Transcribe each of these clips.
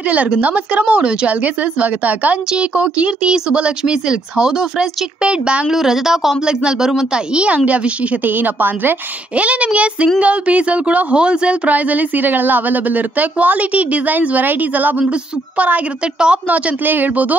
ಎಲ್ಲರಿಗೂ ನಮಸ್ಕಾರ ಮೋಡು ಚಾಲ್ಗೆ ಸ್ವಾಗತ. ಕಂಚಿ ಕೋ ಕೀರ್ತಿ ಸುಬ್ಬಲಕ್ಷ್ಮಿ ಸಿಲ್ಕ್ಸ್. ಹೌದು ಫ್ರೆಂಡ್ಸ್, ಚಿಕ್ಕಪೇಟ್ ಬ್ಯಾಂಗ್ಳೂರ್ ರಜತಾ ಕಾಂಪ್ಲೆಕ್ಸ್ ನಲ್ಲಿ ಬರುವಂತ ಈ ಅಂಗಡಿಯ ವಿಶೇಷತೆ ಏನಪ್ಪಾ ಅಂದ್ರೆ, ಇಲ್ಲಿ ನಿಮಗೆ ಸಿಂಗಲ್ ಪೀಸ್ ಅಲ್ಲಿ ಕೂಡ ಹೋಲ್ಸೇಲ್ ಪ್ರೈಸ್ ಅಲ್ಲಿ ಸೀರೆಗಳೆಲ್ಲ ಅವೈಲೇಬಲ್ ಇರುತ್ತೆ. ಕ್ವಾಲಿಟಿ, ಡಿಸೈನ್ಸ್, ವೆರೈಟೀಸ್ ಎಲ್ಲ ಬಂದ್ಬಿಟ್ಟು ಸೂಪರ್ ಆಗಿರುತ್ತೆ, ಟಾಪ್ ನಾಚ್ ಅಂತಲೇ ಹೇಳ್ಬೋದು.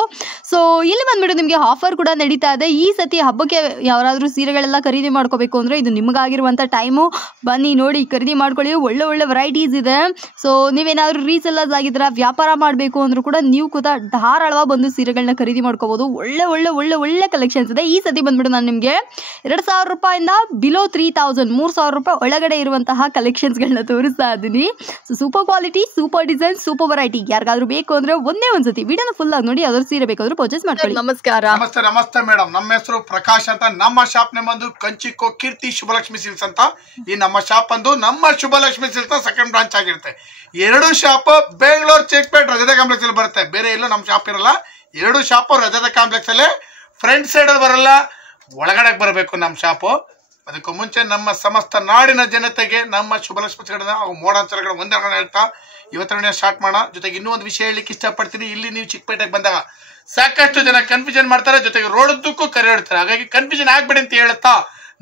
ಸೊ ಇಲ್ಲಿ ಬಂದ್ಬಿಟ್ಟು ನಿಮಗೆ ಆಫರ್ ಕೂಡ ನಡೀತಾ ಇದೆ. ಈ ಸತಿ ಹಬ್ಬಕ್ಕೆ ಯಾರಾದ್ರೂ ಸೀರೆಗಳೆಲ್ಲ ಖರೀದಿ ಮಾಡ್ಕೋಬೇಕು ಅಂದ್ರೆ ಇದು ನಿಮಗಾಗಿರುವಂತ ಟೈಮು. ಬನ್ನಿ ನೋಡಿ, ಖರೀದಿ ಮಾಡ್ಕೊಳ್ಳಿ. ಒಳ್ಳೆ ಒಳ್ಳೆ ವೆರೈಟೀಸ್ ಇದೆ. ಸೊ ನೀವೇನಾದ್ರೂ ರೀಸೆಲ್ಲರ್ಸ್ ಆಗಿದ್ರ, ವ್ಯಾಪಾರ ಮಾಡಬೇಕು ಅಂದ್ರೂ ಕೂಡ ನೀವು ಕೂಡ ಧಾರಾಳವಾಗಿ ಬಂದು ಸೀರೆಗಳನ್ನ ಖರೀದಿ ಮಾಡ್ಕೋಬಹುದು. ಒಳ್ಳೆ ಒಳ್ಳೆ ಒಳ್ಳೆ ಒಳ್ಳೆ ಕಲೆಕ್ಷನ್ಸ್ ಇದೆ. ಈ ಸತಿ ಬಂದ್ಬಿಟ್ಟು ನಾನು ನಿಮಗೆ 2,000 ರೂಪಾಯಿಂದ ಬಿಲೋ 3,000 3,000 ರೂಪಾಯಿ ಒಳಗಡೆ ಇರುವಂತಹ ಕಲೆಕ್ಷನ್ಸ್ಗಳನ್ನ ತೋರಿಸ್ತಾ ಇದ್ದೀನಿ. So super quality, super design, super variety. ಯಾರಿಗಾದ್ರೂ ಬೇಕು ಅಂದ್ರೆ ಒಂದೇ ಒಂದ್ಸತಿ ವಿಡಿಯೋನ ಫುಲ್ ಆಗಿ ನೋಡಿ, ಯಾವ್ದಾದ್ರು ಸೀರೆ ಬೇಕಾದ್ರೂ ಪರ್ಚೇಸ್ ಮಾಡ್ಕೊಳ್ಳಿ. ನಮಸ್ಕಾರ. ನಮಸ್ತೆ. ನಮಸ್ತೆ ಮೇಡಮ್. ನಮ್ಮ ಹೆಸರು ಪ್ರಕಾಶ್ ಅಂತ. ನಮ್ಮ ಶಾಪ್ ನೇಮ್ ಬಂದು ಕಂಚಿಕೋ ಕೀರ್ತಿ ಶುಭಲಕ್ಷ್ಮಿ ಸಿಲ್ಕ್ಸ್ ಅಂತ. ಈ ನಮ್ಮ ಶಾಪ್ ಬಂದು ನಮ್ಮ ಶುಭಲಕ್ಷ್ಮಿ ಸಿಲ್ಕ್ಸ್ ಸೆಕೆಂಡ್ ಬ್ರಾಂಚ್ ಆಗಿರುತ್ತೆ. ಎರಡು ಶಾಪ್ ಬೆಂಗಳೂರು ಚಿಕ್ಕಪೇಟ್ ರಜತಾ ಕಾಂಪ್ಲೆಕ್ಸ್ ಅಲ್ಲಿ ಬರುತ್ತೆ. ಬೇರೆ ಎಲ್ಲೂ ನಮ್ಮ ಶಾಪ್ ಇರಲ್ಲ. ಎರಡು ಶಾಪ್ ರಜತಾ ಕಾಂಪ್ಲೆಕ್ಸ್ ಅಲ್ಲಿ ಫ್ರಂಟ್ ಸೈಡ್ ಅಲ್ಲಿ ಬರಲ್ಲ, ಒಳಗಡೆ ಬರಬೇಕು ನಮ್ಮ ಶಾಪು. ಅದಕ್ಕೂ ಮುಂಚೆ ನಮ್ಮ ಸಮಸ್ತ ನಾಡಿನ ಜನತೆಗೆ ನಮ್ಮ ಶುಭಲಕ್ಷ್ಮಿ ಸಿಲ್ಕ್ಸ್ ಮೋಡಾಂಚರಗಳ ಒಂದರ ಹೇಳ್ತಾ ಇವತ್ತಿನ ಸ್ಟಾರ್ಟ್ ಮಾಡೋಣ. ಜೊತೆಗೆ ಇನ್ನೂ ಒಂದು ವಿಷಯ ಹೇಳಲಿಕ್ಕೆ ಇಷ್ಟಪಡ್ತೀನಿ. ಇಲ್ಲಿ ನೀವು ಚಿಕ್ಕಪೇಟೆಗೆ ಬಂದಾಗ ಸಾಕಷ್ಟು ಜನ ಕನ್ಫ್ಯೂಷನ್ ಮಾಡ್ತಾರೆ, ಜೊತೆಗೆ ರೋಡದ್ದಕ್ಕೂ ಕರೆ ಹೇಳ್ತಾರೆ. ಹಾಗಾಗಿ ಕನ್ಫ್ಯೂಷನ್ ಆಗ್ಬೇಡಿ ಅಂತ ಹೇಳ್ತಾ,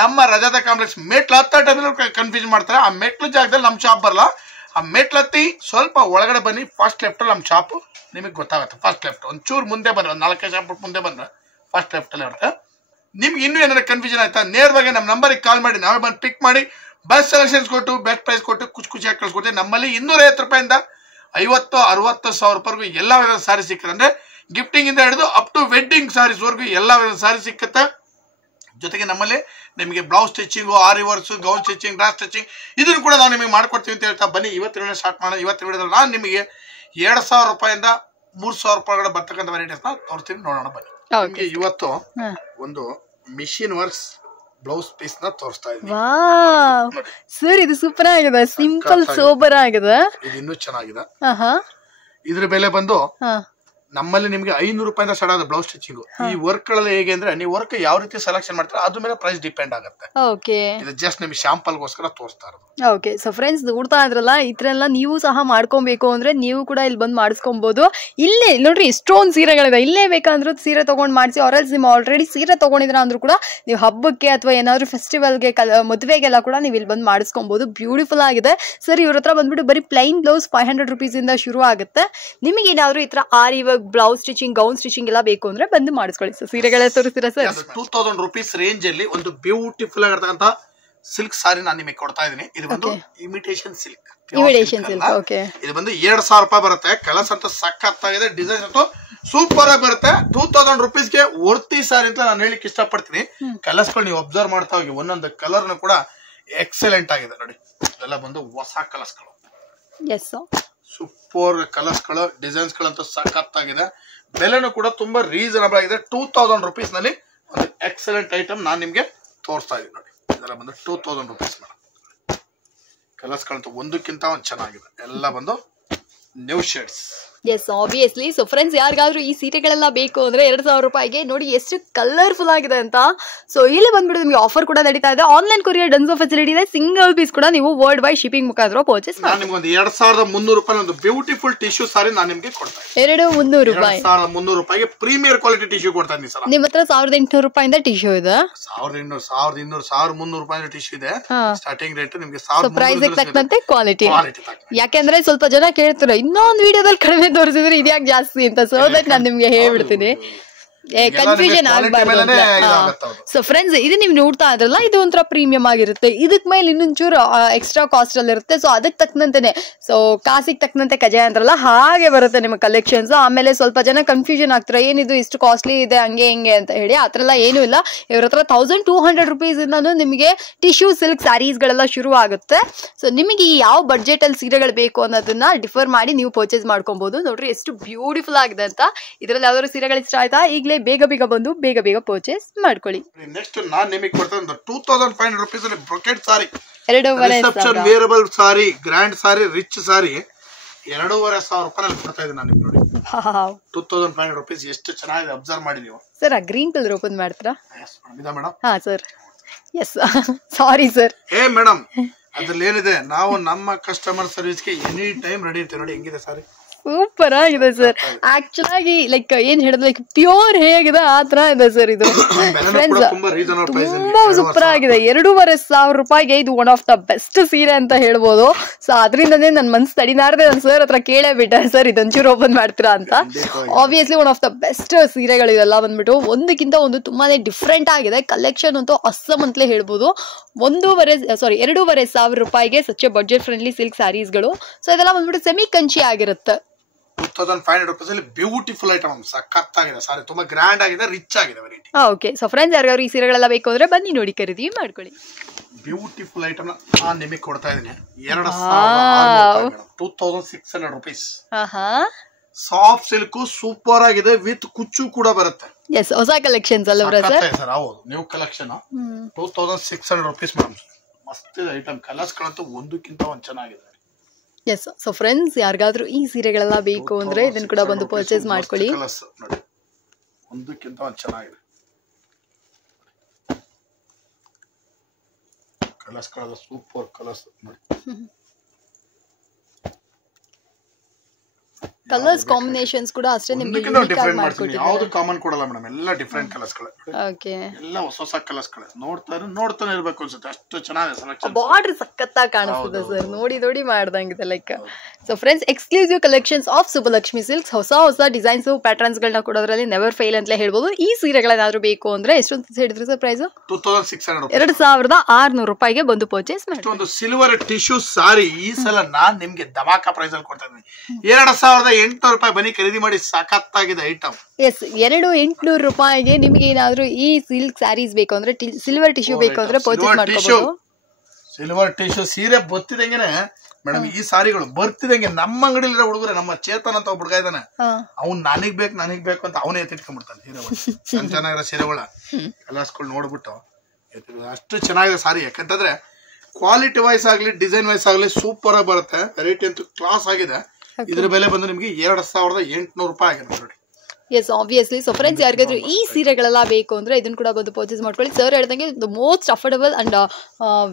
ನಮ್ಮ ರಜತಾ ಕಾಂಪ್ಲೆಕ್ಸ್ ಮೆಟ್ಲು ಹತ್ತಲ್ಲಿ ಕನ್ಫ್ಯೂಷನ್ ಮಾಡ್ತಾರೆ. ಆ ಮೆಟ್ಲು ಜಾಗದಲ್ಲಿ ನಮ್ಮ ಶಾಪ್ ಬರಲ್ಲ. ಆ ಮೆಟ್ಲತ್ತಿ ಸ್ವಲ್ಪ ಒಳಗಡೆ ಬನ್ನಿ, ಫಸ್ಟ್ ಲೆಫ್ಟ್ ನಮ್ಮ ಶಾಪು ನಿಮಗೆ ಗೊತ್ತಾಗುತ್ತೆ. ಫಸ್ಟ್ ಲೆಫ್ಟ್ ಒಂಚೂರು ಮುಂದೆ ಬಂದ್ರೆ, ಒಂದು 4 ಶಾಪ್ ಮುಂದೆ ಬಂದ್ರೆ ಫಸ್ಟ್ ಲೆಫ್ಟ್ ಅಲ್ಲಿ ಇರುತ್ತೆ. ನಿಮ್ಗೆ ಇನ್ನೂ ಏನಾದ್ರು ಕನ್ಫ್ಯೂಷನ್ ಆಯ್ತಾ, ನೇರವಾಗಿ ನಮ್ಮ ನಂಬರಿಗೆ ಕಾಲ್ ಮಾಡಿ, ನಾವೇ ಬಂದು ಪಿಕ್ ಮಾಡಿ ಬೆಸ್ಟ್ ಸೆಲೆಕ್ಷನ್ಸ್ ಕೊಟ್ಟು ಬೆಸ್ಟ್ ಪ್ರೈಸ್ ಕೊಟ್ಟು ಖುಷಿಯಾಗಿ ಕಳ್ಸ್ಕೊಡ್ತೀವಿ. ನಮ್ಮಲ್ಲಿ 250 ರೂಪಾಯಿಂದ 50-60 ಸಾವಿರ ರೂಪಾಯಿಗೂ ಎಲ್ಲ ವಿಧದ ಸಾರಿ ಸಿಕ್ಕುತ್ತೆ. ಅಂದ್ರೆ ಗಿಫ್ಟಿಂಗ್ ಇಂದ ಹಿಡಿದು ಅಪ್ ಟು ವೆಡ್ಡಿಂಗ್ ಸಾರೀಸ್ ವರೆಗೂ ಎಲ್ಲ ವಿಧದ ಸಾರಿ ಸಿಕ್ಕುತ್ತೆ. ಜೊತೆಗೆ ನಮ್ಮಲ್ಲಿ ನಿಮಗೆ blouse stitching, aari works, gown stitching, dress stitching ಇದನ್ನು ಕೂಡ ನಾವು ನಿಮಗೆ ಮಾಡ್ಕೊಡ್ತೀವಿ ಅಂತ ಹೇಳ್ತಾ ಬನ್ನಿ ಇವತ್ತಿನ ಸ್ಟಾರ್ಟ್ ಮಾಡೋಣ. ಇವತ್ತಿನ ವಿಡಿಯೋದಲ್ಲಿ ನಾನು ನಿಮಗೆ 2,000 ರೂಪಾಯಿಂದ 3,000 ರೂಪಾಯಿಗಳ ಬರ್ತಕ್ಕಂಥ ವೆರೈಟೀಸ್ ನ ತೋರಿಸ್ತೀನಿ, ನೋಡೋಣ ಬನ್ನಿ. ನಿಮಗೆ ಇವತ್ತು ಒಂದು ಮಿಷಿನ್ ವರ್ಕ್ಸ್ ಬ್ಲೌಸ್ ಪೀಸ್ ನ ತೋರಿಸ್ತಾ ಇದ್ದೀನಿ. ಸರ್ ಇದು ಸೂಪರ್ ಆಗಿದೆ, ಸಿಂಪಲ್ ಸೋಬರ್ ಆಗಿದೆ. ಇದು ಇನ್ನೂ ಚೆನ್ನಾಗಿದೆ. ಇದ್ರ ಬೆಲೆ ಬಂದು ನಮ್ಮಲ್ಲಿ ನಿಮಗೆ 500 ರೂಪಾಯಿಂದ ಸ್ಟಾರ್ಟ್ ಆಗುತ್ತೆ ಬ್ಲೌಸ್ ಸ್ಟಿಚಿಂಗ್. ಈ ವರ್ಕ್ ಗಳಲ್ಲಿ ಹೇಗೆ ಅಂದ್ರೆ, ನೀವು ವರ್ಕ್ ಯಾವ ರೀತಿ ಸೆಲೆಕ್ಷನ್ ಮಾಡ್ತೀರಾ ಅದ್ರ ಮೇಲೆ ಪ್ರೈಸ್ ಡಿಪೆಂಡ್ ಆಗುತ್ತೆ. ಇದು ಜಸ್ಟ್ ನಿಮಗೆ ಶಾಂಪಲ್ ಗೋಸ್ಕರ ತೋರಿಸ್ತಾ ಇರೋದು. ಓಕೆ, ಸೊ ಫ್ರೆಂಡ್ಸ್ ನೋಡ್ತಾ ಇದ್ರಲ್ಲ, ಈ ತರ ಎಲ್ಲ ನೀವು ಸಹ ಮಾಡ್ಕೊಬೇಕು ಅಂದ್ರೆ ನೀವು ಕೂಡ ಇಲ್ಲಿ ಬಂದು ಮಾಡಿಸ್ಕೊಬಹುದು. ಇಲ್ಲೇ ನೋಡ್ರಿ ಎಷ್ಟೊಂದು ಸೀರೆಗಳಿದೆ. ಇಲ್ಲೇ ಬೇಕಂದ್ರೂ ಸೀರೆ ತಗೊಂಡ್ ಮಾಡಿಸಿ, ಆರ್ಎಲ್ಸ್ ನೀವು ಆಲ್ರೆಡಿ ಸೀರೆ ತಗೊಂಡಿದ್ರ ಅಂದ್ರೂ ಕೂಡ ನೀವು ಹಬ್ಬಕ್ಕೆ ಅಥವಾ ಏನಾದ್ರು ಫೆಸ್ಟಿವಲ್ಗೆ, ಮದುವೆಗೆಲ್ಲ ಕೂಡ ನೀವು ಇಲ್ಲಿ ಬಂದು ಮಾಡಿಸ್ಕೊಬಹುದು. ಬ್ಯೂಟಿಫುಲ್ ಆಗಿದೆ. ಸರ್ ಇವ್ರ ಹತ್ರ ಬಂದ್ಬಿಟ್ಟು ಬರೀ ಪ್ಲೈನ್ ಬ್ಲೌಸ್ 500 ರೂಪೀಸ್ ಇಂದ ಶುರು ಆಗುತ್ತೆ. ನಿಮಗೆ ಏನಾದ್ರು ಈ ತರ aari work, blouse stitching, gown stitching ಎಲ್ಲ ಬೇಕು ಅಂದ್ರೆ ಬಂದು ಮಾಡಿಸ್ಕೊಳ್ಳಿ. ಸರ್ ಸೀರೆಗಳೇ ತೋರಿಸ್ತೀರಾ ಸರ್? 2000 ರೂಪೀಸ್ ರೇಂಜ್ ಅಲ್ಲಿ ಒಂದು ಬ್ಯೂಟಿಫುಲ್ ಆಗಿರ್ತಕ್ಕಂಥ ಸಿಲ್ಕ್ ಸಾರಿ ನಾನು ನಿಮಗೆ ಕೊಡ್ತಾ ಇದ್ದೀನಿ. ಇದು ಬಂದು ಇಮಿಟೇಷನ್ ಸಿಲ್ಕ್. ಓಕೆ, ಇದು ಬಂದು 2,000 ರೂಪಾಯಿ ಬರುತ್ತೆ. ಕಲರ್ಸ್ ಅಂತೂ ಸಖತ್ತಾಗಿದೆ, ಡಿಸೈನ್ ಅಂತೂ ಸೂಪರ್ ಆಗಿ ಬರುತ್ತೆ. 2000 ರೂಪೀಸ್ಗೆ ವರ್ತಿ ಸಾರಿ ಅಂತ ನಾನು ಹೇಳಿಕ್ಕೆ ಇಷ್ಟಪಡ್ತೀನಿ. ಕಲರ್ಸ್ ಗಳು ನೀವು ಅಬ್ಸರ್ವ್ ಮಾಡ್ತಾ ಹೋಗಿ, ಒಂದೊಂದು ಕಲರ್ ಕೂಡ ಎಕ್ಸಲೆಂಟ್ ಆಗಿದೆ ನೋಡಿ. ಇದೆಲ್ಲ ಬಂದು ಹೊಸ ಕಲರ್ಸ್ ಗಳು, ಸೂಪರ್ ಕಲರ್ಸ್ ಗಳು, ಡಿಸೈನ್ಸ್ ಗಳಂತೂ ಸಖತ್ತಾಗಿದೆ. ಬೆಲೆನೂ ಕೂಡ ತುಂಬಾ ರೀಸನಬಲ್ ಆಗಿದೆ. 2000 ರೂಪೀಸ್ ನಲ್ಲಿ ಒಂದು ಎಕ್ಸಲೆಂಟ್ ಐಟಮ್ ನಾನು ನಿಮ್ಗೆ ತೋರಿಸ್ತಾ ಇದ್ದೀನಿ ನೋಡಿ. ಇದೆಲ್ಲ ಬಂದು 2000 ರೂಪೀಸ್ ಮೇಡಮ್. ಕಲರ್ಸ್ ಗಳಂತೂ ಒಂದಕ್ಕಿಂತ ಒಂದು ಚೆನ್ನಾಗಿದೆ. ಎಲ್ಲ ಬಂದು new shades. Yes, obviously. So friends, ಯಾರಿಗಾದ್ರೂ ಈ ಸೀರೆಗಳೆಲ್ಲ ಬೇಕು ಅಂದ್ರೆ 2,000 ರೂಪಾಯಿಗೆ ನೋಡಿ ಎಷ್ಟು ಕಲರ್ಫುಲ್ ಆಗಿದೆ ಅಂತ. ಸೊ ಇಲ್ಲಿ ಬಂದ್ಬಿಟ್ಟು ನಿಮಗೆ ಆಫರ್ ಕೂಡ ನಡೀತಾ ಇದೆ. ಆನ್ಲೈನ್ ಕೊರಿಯರ್ ಡನ್ಸೋ ಫೆಸಿಲಿಟಿ ಇದೆ. ಸಿಂಗಲ್ ಪೀಸ್ ಕೂಡ ನೀವು ವರ್ಲ್ಡ್ ವೈಡ್ ಶಿಪ್ಪಿಂಗ್ ಮುಖಾಂತರ ಪರ್ಚೇಸ್ ಮಾಡಿ. ನಿಮ್ಗೆ ಒಂದು 2,300 ರೂಪಾಯಿ ಒಂದು ಬ್ಯೂಟಿಫುಲ್ ಟಿಶ್ಯೂ ಸಾರಿ ನಾನು ನಿಮ್ಗೆ ಕೊಡ್ತಾ ಇದ್ದೀನಿ. 2,300 ರೂಪಾಯಿ. 2,300 ರೂಪಾಯಿಗೆ ಪ್ರೀಮಿಯರ್ ಕ್ವಾಲಿಟಿ ಟಿಶ್ಯೂ ಕೊಡ್ತಾ ಇದ್ದೀನಿ ಸರ್. ನಿಮ್ಮ ಹತ್ರ 1,800 ರೂಪಾಯಿಂದ ಟಿಶ್ಯೂ ಇದೆ. 1,800, 1,200, 1,300 ರೂಪಾಯಿ ಟಿಶ್ಯೂ ಇದೆ. ಸ್ಟಾರ್ಟಿಂಗ್ ರೇಟ್ ನಿಮ್ಗೆ ಪ್ರೈಸ್ ತಕ್ಕಂತೆ ಕ್ವಾಲಿಟಿ. ಯಾಕೆಂದ್ರೆ ಸ್ವಲ್ಪ ಜನ ಕೇಳ್ತಾರೆ, ಇನ್ನೊಂದು ವಿಡಿಯೋದಲ್ಲಿ ಕಡಿಮೆ ತೋರಿಸಿದ್ರೆ ಇದ್ಯಾಕೆ ಜಾಸ್ತಿ ಅಂತ. ಸೊ ದಟ್ ನಾನು ನಿಮ್ಗೆ ಹೇಳ್ಬಿಡ್ತೀನಿ, ಕನ್ಫ್ಯೂಷನ್ ಆಗಬಾರ್ದು. ಸೊ ಫ್ರೆಂಡ್ಸ್, ಇದು ನೀವು ನೋಡ್ತಾ ಇದ್ರಲ್ಲ, ಇದು ಒಂಥರ ಪ್ರೀಮಿಯಂ ಆಗಿರುತ್ತೆ. ಇದಕ್ ಮೇಲೆ ಇನ್ನೊಂಚೂರು ಎಕ್ಸ್ಟ್ರಾ ಕಾಸ್ಟ್ ಅಲ್ಲಿ ಇರುತ್ತೆ. ಸೊ ಅದಕ್ಕೆ ತಕ್ಕಂತೆನೆ, ಸೊ ಕಾಸಿಗೆ ತಕ್ಕಂತೆ ಕಜಾಯ ಅಂತಾರಲ್ಲ ಹಾಗೆ ಬರುತ್ತೆ ನಿಮ್ಮ ಕಲೆಕ್ಷನ್ಸ್. ಆಮೇಲೆ ಸ್ವಲ್ಪ ಜನ ಕನ್ಫ್ಯೂಷನ್ ಆಗ್ತಾರೆ, ಏನಿದು ಇಷ್ಟು ಕಾಸ್ಟ್ಲಿ ಇದೆ ಹಂಗೆ ಹಿಂಗೆ ಅಂತ ಹೇಳಿ. ಆ ಥರ ಎಲ್ಲ ಏನೂ ಇಲ್ಲ. ಇವ್ರ ಹತ್ರ 1,200 ರೂಪೀಸ್ ಇಂದ ನಿಮಗೆ ಟಿಶ್ಯೂ ಸಿಲ್ಕ್ ಸ್ಯಾರೀಸ್ ಗಳೆಲ್ಲ ಶುರು ಆಗುತ್ತೆ. ಸೊ ನಿಮಗೆ ಯಾವ ಬಡ್ಜೆಟ್ ಅಲ್ಲಿ ಸೀರೆಗಳು ಬೇಕು ಅನ್ನೋದನ್ನ ಡಿಫರ್ ಮಾಡಿ ನೀವು ಪರ್ಚೇಸ್ ಮಾಡ್ಕೊಬಹುದು. ನೋಡ್ರಿ ಎಷ್ಟು ಬ್ಯೂಟಿಫುಲ್ ಆಗಿದೆ ಅಂತ. ಇದ್ರಲ್ಲಿ ಯಾವ್ದಾದ್ರು ಸೀರೆಗಳು ಇಷ್ಟ ಆಯ್ತಾ, ಈಗಲೇ ಬೇಗ ಬೇಗ ಬಂದು ಬೇಗ ಬೇಗ ಪರ್ಚೇಸ್ ಮಾಡ್ಕೊಳ್ಳಿ. ನೆಕ್ಸ್ಟ್ ನಾನು ನಿಮಗೆ ಕೊಡ್ತಾ ಇರೋದು 2,500 ರೂಪೀಸ್ ಅಲ್ಲಿ ಬ್ರೊಕೆಟ್ ಸಾರಿ, 2,500 ವೇರಬಲ್ ಸಾರಿ, ಗ್ರ್ಯಾಂಡ್ ಸಾರಿ, ರಿಚ್ ಸಾರಿ 2,500 ರೂಪಾಯಿ ಕೊಡ್ತಾ ಇದ್ದೀನಿ ನಾನು ನಿಮ್ಗೆ ನೋಡಿ. 2,500 ರೂಪೀಸ್ ಎಷ್ಟು ಚೆನ್ನಾಗಿದೆ ಅಬ್ಸರ್ವ್ ಮಾಡಿ ನೀವು. ಸರ್ ಆ ಗ್ರೀನ್ ಕಲರ್ ಓಪನ್ ಮಾಡ್ತೀರಾ? ಮೇಡಮ್. ಹಾ sir, yes sorry sir. Madam, ಅದ್ರಲ್ಲಿ ಏನಿದೆ, ನಾವು ನಮ್ಮ ಕಸ್ಟಮರ್ ಸರ್ವಿಸ್ಗೆ ಎನಿ ಟೈಮ್ ರೆಡಿ ಇರ್ತೀವಿ ನೋಡಿ. ಹೆಂಗಿದೆ ಸಾರಿ? ಸೂಪರ್ ಆಗಿದೆ ಸರ್. ಆಕ್ಚುಲ್ ಆಗಿ ಲೈಕ್ ಏನ್ ಹೇಳಿದ್ರೆ ಲೈಕ್ ಪ್ಯೂರ್ ಹೇಗಿದೆ ಆ ತರ ಇದೆ ಸರ್ ಇದು. ಫ್ರೆಂಡ್ಸ್ ತುಂಬಾ ಸೂಪರ್ ಆಗಿದೆ. 2,500 ರೂಪಾಯಿಗೆ ಇದು ಒನ್ ಆಫ್ ದ ಬೆಸ್ಟ್ ಸೀರೆ ಅಂತ ಹೇಳ್ಬೋದು. ಸೊ ಅದರಿಂದನೇ ನನ್ನ ಮನ್ಸು ತಡಿನಾರ್ದೆ ನನ್ನ ಸರ್ ಹತ್ರ ಕೇಳೇ ಬಿಟ್ಟೆ, ಸರ್ ಇದೊಂಚೂರು ಓಪನ್ ಮಾಡ್ತೀರಾ ಅಂತ. Obviously one of the best ಸೀರೆಗಳು ಇದೆಲ್ಲ ಬಂದ್ಬಿಟ್ಟು ಒಂದಕ್ಕಿಂತ ಒಂದು ತುಂಬಾನೇ ಡಿಫ್ರೆಂಟ್ ಆಗಿದೆ. ಕಲೆಕ್ಷನ್ ಅಂತೂ ಅಸ್ಸಮ್ ಅಂತಲೇ ಹೇಳ್ಬೋದು. 2,500 ರೂಪಾಯಿಗೆ ಸಚ್ಚೆ ಬಡ್ಜೆಟ್ ಫ್ರೆಂಡ್ಲಿ ಸಿಲ್ಕ್ ಸ್ಯಾರೀಸ್ಗಳು. ಸೊ ಇದೆಲ್ಲ ಬಂದ್ಬಿಟ್ಟು ಸೆಮಿ ಕಂಚಿ ಆಗಿರುತ್ತೆ. 2,500 ರೂಪೀಸ್ ಅಲ್ಲಿ ಬ್ಯೂಟಿಫುಲ್ ಐಟಮ್, ಸಖತ್ತಾಗಿದೆ ಸಾರಿ, ತುಂಬಾ ಗ್ರ್ಯಾಂಡ್ ಆಗಿದೆ, ರಿಚ್ ಆಗಿದೆ ವೆರೈಟಿ. ಓಕೆ, ಸೊ ಫ್ರೆಂಡ್ಸ್ ಯಾರ್ಯಾರು ಈ ಸೀರೆಗಳೆಲ್ಲ ಬೇಕು ಅಂದ್ರೆ ಬನ್ನಿ ನೋಡಿ ಖರೀದಿ ಮಾಡ್ಕೊಳ್ಳಿ. ಬ್ಯೂಟಿಫುಲ್ ಐಟಮ್ ನಾನು ನಿಮಗೆ ಕೊಡ್ತಾ ಇದ್ದೀನಿ 2,600 ರೂಪೀಸ್. ಸಾಫ್ಟ್ ಸಿಲ್ಕ್ ಸೂಪರ್ ಆಗಿದೆ, ವಿತ್ ಕುಚ್ಚು ಕೂಡ ಬರುತ್ತೆ. ಎಸ್, ಹೊಸ ಕಲೆಕ್ಷನ್ಸ್ ಅಲ್ಲವರ ಸರ್? ಹೌದು, ನ್ಯೂ ಕಲೆಕ್ಷನ್. 2,600 rupees madam. ಮಸ್ತ್ ಇದೆ ಐಟಮ್. ಕಲರ್ಸ್ ಗಳಂತೂ ಒಂದಕ್ಕಿಂತ ಒಂದು ಚೆನ್ನಾಗಿದೆ. ಎಸ್, ಸೊ ಫ್ರೆಂಡ್ಸ್ ಯಾರಿಗಾದ್ರೂ ಈ ಸೀರೆಗಳೆಲ್ಲ ಬೇಕು ಅಂದ್ರೆ ಇದನ್ನ ಕೂಡ ಬಂದು ಪರ್ಚೇಸ್ ಮಾಡ್ಕೊಳ್ಳಿ. ಒಂದಕ್ಕಿಂತ ಒಂದು ಚೆನ್ನಾಗಿದೆ. ಕಲರ್ಸ್ ಗಳ ಸೂಪರ್ ಕಲರ್ಸ್ ನೋಡಿ. ಕಲರ್ಸ್ ಕಾಂಬಿನೇಷನ್ಸ್ ಕೂಡ ಅಷ್ಟೇ ನಿಮಗೆ ಡಿಫರೆಂಟ್ ಮಾಡ್ತೀನಿ. ಯಾವುದು ಕಾಮನ್ ಕೊಡಲ್ಲ ಮೇಡಮ್, ಎಲ್ಲ ಡಿಫರೆಂಟ್ ಕಲರ್ಸ್ ಗಳು. ಓಕೆ, ಎಲ್ಲ ಹೊಸ ಕಲರ್ಸ್ ಗಳು. ನೋಡ್ತಾನೆ ಇರಬೇಕು ಅನ್ಸುತ್ತೆ, ಅಷ್ಟು ಚೆನ್ನಾಗಿದೆ ಸೆಲೆಕ್ಷನ್. ಬಾರ್ಡರ್ ಸಖತ್ತಾಗಿ ಕಾಣಿಸ್ತಿದೆ ಸರ್, ನೋಡಿ ಮಾಡ್ದಂಗಿದೆ like. So friends, exclusive collections of Subbalakshmi silks. ಹೊಸ ಡಿಸೈನ್ಸ್ ಪ್ಯಾಟರ್ನ್ಸ್ ಗಳನ್ನ ಕೊಡೋದ್ರಲ್ಲಿ ನೆವರ್ ಫೇಲ್ ಅಂತಲೇ ಹೇಳ್ಬೋದು. ಈ ಸೀರೆಗಳೇನಾದ್ರೂ ಬೇಕು ಅಂದ್ರೆ ಎಷ್ಟೊಂದು ಹೇಳಿದ್ರಿ ಸರ್ ಪ್ರೈಸ್? 2,600 ರೂಪಾಯಿಗೆ ಬಂದು ಪರ್ಚೇಸ್ ಮಾಡಿ. ಒಂದು ಸಿಲ್ವರ್ ಟಿಶ್ಯೂ ಸಾರಿ ಈ ಸಲ ನಾನ್ ನಿಮ್ಗೆ ಧಮಾಕ ಪ್ರೈಸ್ ಅಲ್ಲಿ ಕೊಡ್ತಾ ಇದ್ದೀನಿ. 2,800 ರೂಪಾಯಿ. ಬನ್ನಿ ಖರೀದಿ ಮಾಡಿ, ಸಖತ್ತಾಗಿದೆ ಐಟಮ್. ಎಸ್, 2,800 ರೂಪಾಯಿಗೆ ನಿಮ್ಗೆ ಏನಾದ್ರೂ ಈ ಸಿಲ್ಕ್ ಸ್ಯಾರೀಸ್ ಬೇಕು ಅಂದ್ರೆ, ಸಿಲ್ವರ್ ಟಿಶ್ಯೂ ಬೇಕು ಅಂದ್ರೆ ಪರ್ಚೇಸ್ ಮಾಡ್ಕೋಬಹುದು. ಸಿಲ್ವರ್ ಟಿಶ್ಯೂ ಸೀರೆ ಬತ್ತಿದಂಗೆನೆ ಮೇಡಮ್, ಈ ಸಾರಿಗಳು ಬರ್ತಿದಂಗೆ ನಮ್ಮ ಅಂಗಡಿಲಿರೋ ಹುಡುಗರೆ, ನಮ್ಮ ಚೇತನ್ ಅಂತ ಒಬ್ಬ ಹುಡುಗ ಇದ್ದಾನೆ, ಅವ್ನು ನನಗ್ ಬೇಕು ಅಂತ ಅವನೇ ಎತ್ತಿಟ್ಕೊಂಡ್ಬಿಡ್ತಾನೆ ಸೀರೆಗಳು. ಚೆನ್ನಾಗಿರೋ ಸೀರೆಗಳ ಕಲರ್ಸ್ಗಳು ನೋಡ್ಬಿಟ್ಟು ಅಷ್ಟು ಚೆನ್ನಾಗಿದೆ ಸಾರಿ. ಯಾಕಂತಂದ್ರೆ ಕ್ವಾಲಿಟಿ ವೈಸ್ ಆಗ್ಲಿ, ಡಿಸೈನ್ ವೈಸ್ ಆಗ್ಲಿ ಸೂಪರ್ ಆಗಿ ಬರುತ್ತೆ. ವೆರೈಟಿ ಅಂತೂ ಕ್ಲಾಸ್ ಆಗಿದೆ. ಇದ್ರ ಬೆಲೆ ಬಂದು ನಿಮಗೆ 2,800 ರೂಪಾಯಿ ಆಗಿದೆ ನೋಡಿ. S, obviously. ಸೊ ಫ್ರೆಂಡ್ಸ್ ಯಾರಿಗಾದ್ರೂ ಈ ಸೀರೆಗಳೆಲ್ಲ ಬೇಕು ಅಂದ್ರೆ ಇದನ್ನ ಕೂಡ ಬಂದು ಪರ್ಚೇಸ್ ಮಾಡ್ಕೊಳ್ಳಿ. ಸರ್ ಹೇಳ್ದಂಗೆ the most affordable and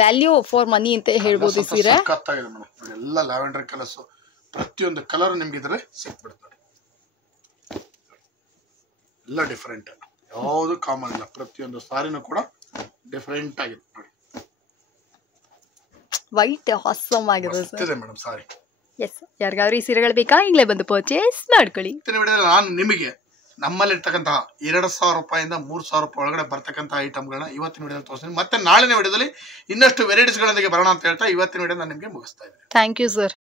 value for money ಅಂತ ಹೇಳ್ಬೋದು ಈ ಸೀರೆ. ಎಲ್ಲ ಲ್ಯಾವೆಂಡರ್ ಕಲರ್ಸ್, ಪ್ರತಿಯೊಂದು ಕಲರ್ ನಿಮ್ಗೆ ಇದ್ರೆ ಸಿಕ್ಬಿಡ್ತಾರೆ. ಎಲ್ಲ ಡಿಫರೆಂಟ್, ಯಾವುದು ಕಾಮನ್ ಇಲ್ಲ. ಪ್ರತಿಯೊಂದು ಸಾರಿನೂ ಕೂಡ ಡಿಫರೆಂಟ್ ಆಗಿದೆ ನೋಡಿ. ವೈಟ್ ಆಸಮ್ ಆಗಿದೆ ಸರ್ ಮೇಡಮ್ ಸಾರಿ. ಎಸ್, ಯಾರಿಗಾದ್ರೂ ಈ ಸೀರೆಗಳು ಬೇಕಾ ಈಗಲೇ ಬಂದು ಪರ್ಚೇಸ್ ಮಾಡ್ಕೊಳ್ಳಿ. ನಾನು ನಿಮಗೆ ನಮ್ಮಲ್ಲಿ ಇರ್ತಕ್ಕಂತಹ 2,000 ರೂಪಾಯಿಂದ 3,000 ರೂಪಾಯಿ ಒಳಗಡೆ ಬರ್ತಕ್ಕಂಥ ಐಟಮ್ಗಳನ್ನ ಇವತ್ತಿನ ವಿಡಿಯೋದಲ್ಲಿ ತೋರಿಸ್ತೀನಿ. ಮತ್ತೆ ನಾಳಿನ ವಿಡಿಯೋದಲ್ಲಿ ಇನ್ನಷ್ಟು ವೆರೈಟೀಸ್ಗಳೊಂದಿಗೆ ಬರೋಣ ಅಂತ ಹೇಳ್ತಾ ಇವತ್ತಿನ ವಿಡಿಯೋ ನಾನು ನಿಮಗೆ ಮುಗಿಸ್ತಾ ಇದ್ದೀನಿ. Thank you sir.